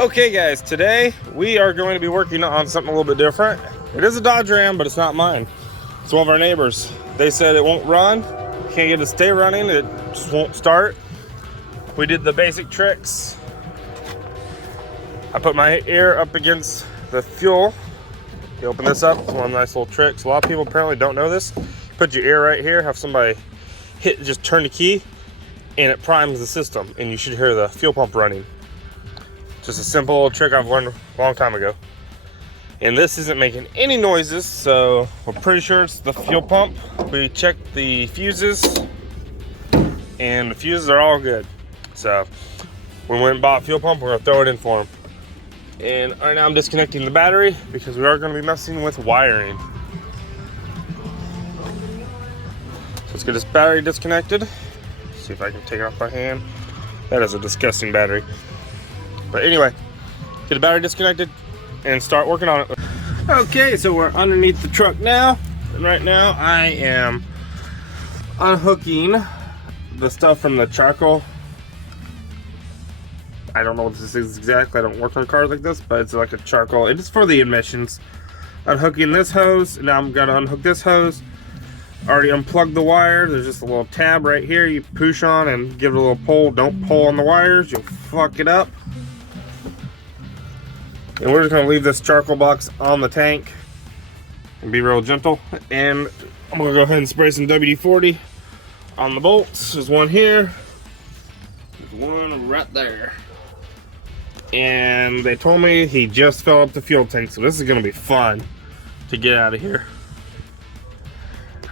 Okay guys, today we are going to be working on something a little bit different. It is a Dodge Ram, but it's not mine. It's one of our neighbors. They said it won't run, can't get it to stay running, it just won't start. We did the basic tricks. I put my ear up against the fuel. You open this up, it's one nice little trick. A lot of people apparently don't know this. Put your ear right here, have somebody just turn the key, and it primes the system, and you should hear the fuel pump running. Just a simple little trick I've learned a long time ago. And this isn't making any noises, so we're pretty sure it's the fuel pump. We checked the fuses, and the fuses are all good. So we went and bought a fuel pump, we're gonna throw it in for them. And right now I'm disconnecting the battery because we are gonna be messing with wiring. So let's get this battery disconnected. See if I can take it off by hand. That is a disgusting battery. But anyway, get the battery disconnected and start working on it. Okay, so we're underneath the truck now. And right now I am unhooking the stuff from the charcoal. I don't know what this is exactly. I don't work on cars like this, but it's like a charcoal. It is for the emissions. Unhooking this hose. Now I'm gonna unhook this hose. Already unplugged the wire. There's just a little tab right here. You push on and give it a little pull. Don't pull on the wires. You'll fuck it up. And we're just gonna leave this charcoal box on the tank and be real gentle. And I'm gonna go ahead and spray some WD-40 on the bolts. There's one here. There's one right there. And they told me he just filled up the fuel tank, so this is gonna be fun to get out of here.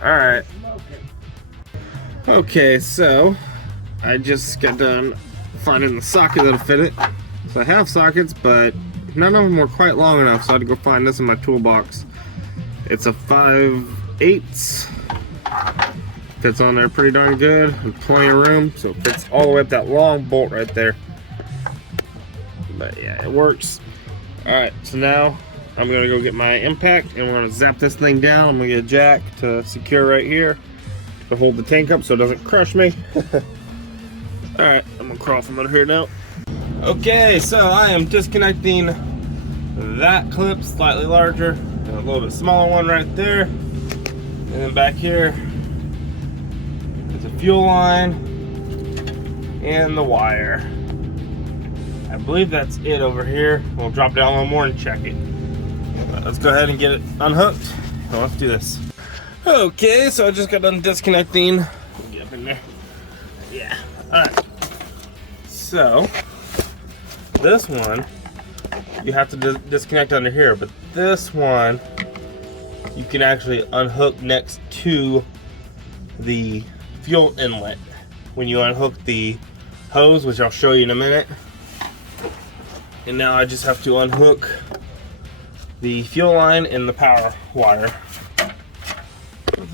All right. Okay, so I just got done finding the socket that'll fit it. So I have sockets, but none of them were quite long enough, so I had to go find this in my toolbox. It's a 5/8. Fits on there pretty darn good, and plenty of room, so it fits all the way up that long bolt right there. But yeah, it works. All right, so now I'm gonna go get my impact, and we're gonna zap this thing down. I'm gonna get a jack to secure right here to hold the tank up so it doesn't crush me. All right, I'm gonna crawl from under here now. Okay, so I am disconnecting that clip, slightly larger, and a little bit smaller one right there. And then back here, there's a fuel line and the wire. I believe that's it over here. We'll drop down a little more and check it. But let's go ahead and get it unhooked. So let's do this. Okay, so I just got done disconnecting. Get up in there. Yeah, all right. So, this one, you have to disconnect under here, but this one, you can actually unhook next to the fuel inlet. When you unhook the hose, which I'll show you in a minute. And now I just have to unhook the fuel line and the power wire.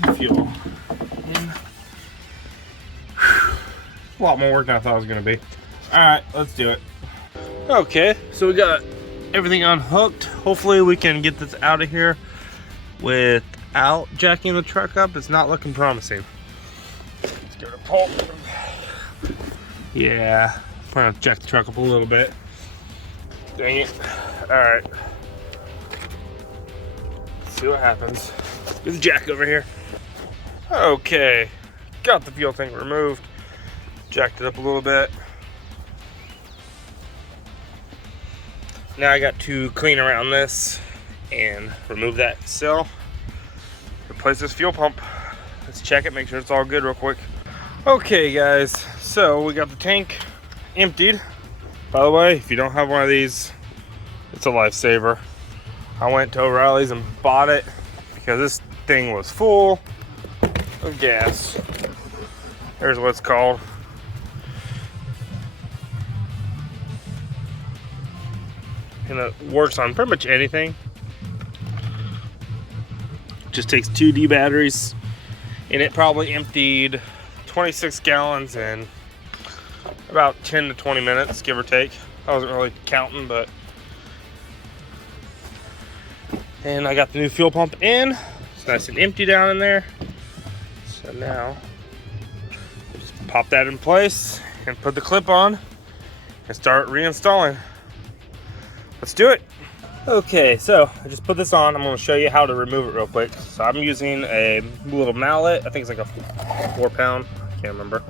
The fuel. And, a lot more work than I thought it was gonna be. All right, let's do it. Okay, so we got everything unhooked. Hopefully we can get this out of here without jacking the truck up. It's not looking promising. Let's give it a pull. Yeah, trying to jack the truck up a little bit. Dang it. All right. Let's see what happens. There's a jack over here. Okay, got the fuel tank removed. Jacked it up a little bit. Now I got to clean around this and remove that sill. Replace this fuel pump. Let's check it, make sure it's all good real quick. Okay guys, so we got the tank emptied. By the way, if you don't have one of these, it's a lifesaver. I went to O'Reilly's and bought it because this thing was full of gas. Here's what it's called. And it works on pretty much anything. Just takes 2D batteries, and it probably emptied 26 gallons in about 10 to 20 minutes, give or take. I wasn't really counting, but. And I got the new fuel pump in. It's nice and empty down in there. So now, just pop that in place and put the clip on and start reinstalling. let's do it. Okay, so I just put this on. I'm going to show you how to remove it real quick. So I'm using a little mallet. I think it's like a 4-pound. I can't remember.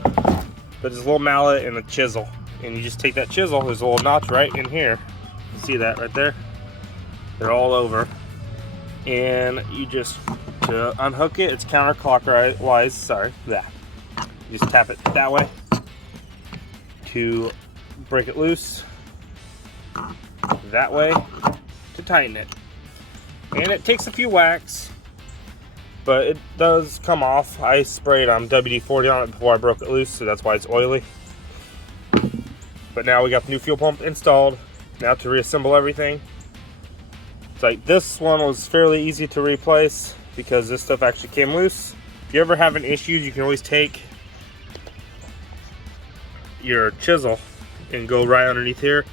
But it's a little mallet and a chisel. And you just take that chisel. There's a little notch right in here. You see that right there? They're all over. And you just, to unhook it, it's counterclockwise. Sorry, that. You just tap it that way to break it loose. That way to tighten it. And it takes a few whacks, but it does come off. I sprayed WD-40 on it before I broke it loose, so that's why it's oily. But now we got the new fuel pump installed. Now to reassemble everything. It's like this one was fairly easy to replace because this stuff actually came loose. If you ever have an issue, you can always take your chisel and go right underneath here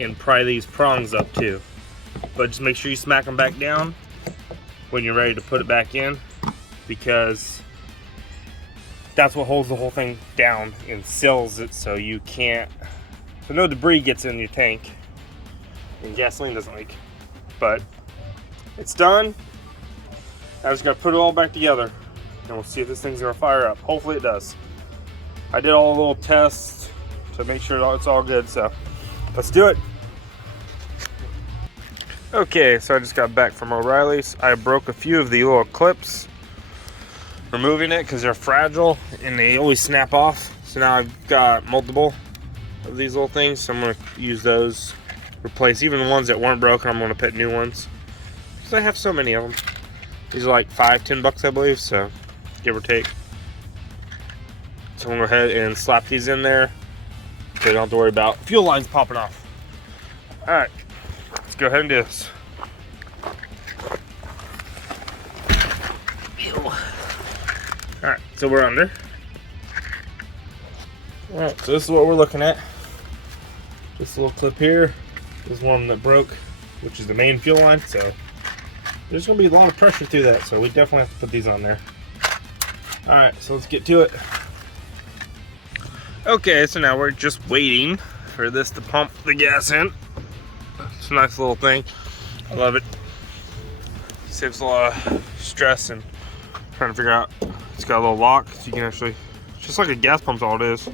and pry these prongs up too. But just make sure you smack them back down when you're ready to put it back in, because that's what holds the whole thing down and seals it so you can't, so no debris gets in your tank and gasoline doesn't leak. But it's done. I just gotta put it all back together and we'll see if this thing's gonna fire up. Hopefully it does. I did all the little tests to make sure it's all good, so let's do it. Okay, so I just got back from O'Reilly's. I broke a few of the little clips, removing it because they're fragile and they always snap off. So now I've got multiple of these little things, so I'm going to use those, replace even the ones that weren't broken. I'm going to put new ones because I have so many of them. These are like $5-10 bucks, I believe, so give or take. So I'm going to go ahead and slap these in there so you don't have to worry about fuel lines popping off. All right. Let's go ahead and do this. Alright, so we're under. Alright, so this is what we're looking at. Just a little clip here. This one that broke, which is the main fuel line, so there's going to be a lot of pressure through that, so we definitely have to put these on there. Alright, so let's get to it. Okay, so now we're just waiting for this to pump the gas in. It's a nice little thing. I love it. Saves a lot of stress and trying to figure out. It's got a little lock, so you can actually, it's just like a gas pump's all it is.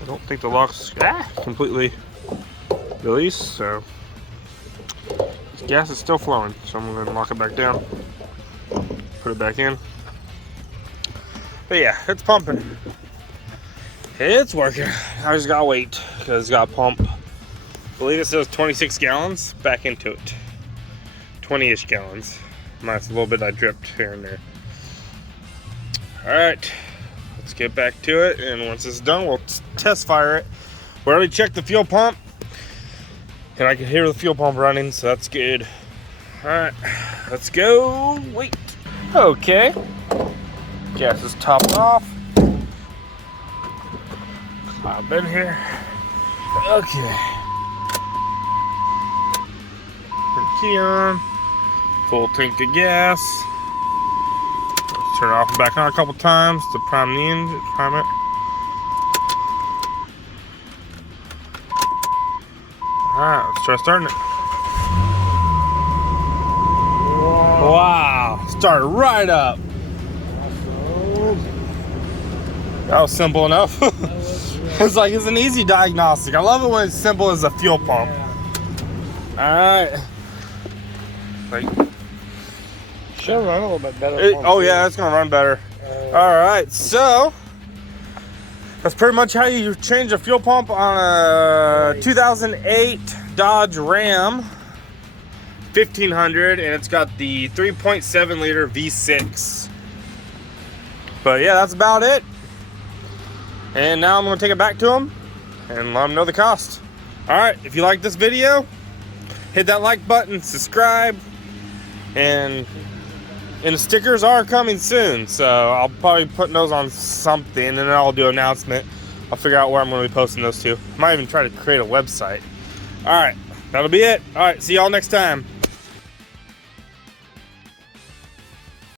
I don't think the lock's completely released, so this gas is still flowing. So I'm going to lock it back down, put it back in. But yeah, it's pumping. It's working. I just gotta wait because it's got a pump. I believe it says 26 gallons back into it. 20-ish gallons. Minus a little bit I dripped here and there. Alright, let's get back to it, and once it's done, we'll test fire it. We already checked the fuel pump, and I can hear the fuel pump running, so that's good. Alright, let's go. Wait. Okay. Gas is topped off. I've been here. Okay. Turn the key on. Full tank of gas. Let's turn it off and back on a couple times to prime the engine. Prime it. Alright, let's try starting it. Wow. Started right up. That was simple enough. It's like, it's an easy diagnostic. I love it when it's simple as a fuel pump. Alright. Like, should run a little bit better. Oh yeah, it's gonna run better. Alright, so that's pretty much how you change a fuel pump on a 2008 Dodge Ram 1500, and it's got the 3.7 liter V6. But yeah, that's about it. And now I'm going to take it back to them and let them know the cost. Alright, if you like this video, hit that like button, subscribe, and the stickers are coming soon. So I'll probably put those on something, and then I'll do an announcement. I'll figure out where I'm going to be posting those to. I might even try to create a website. Alright, that'll be it. Alright, see y'all next time.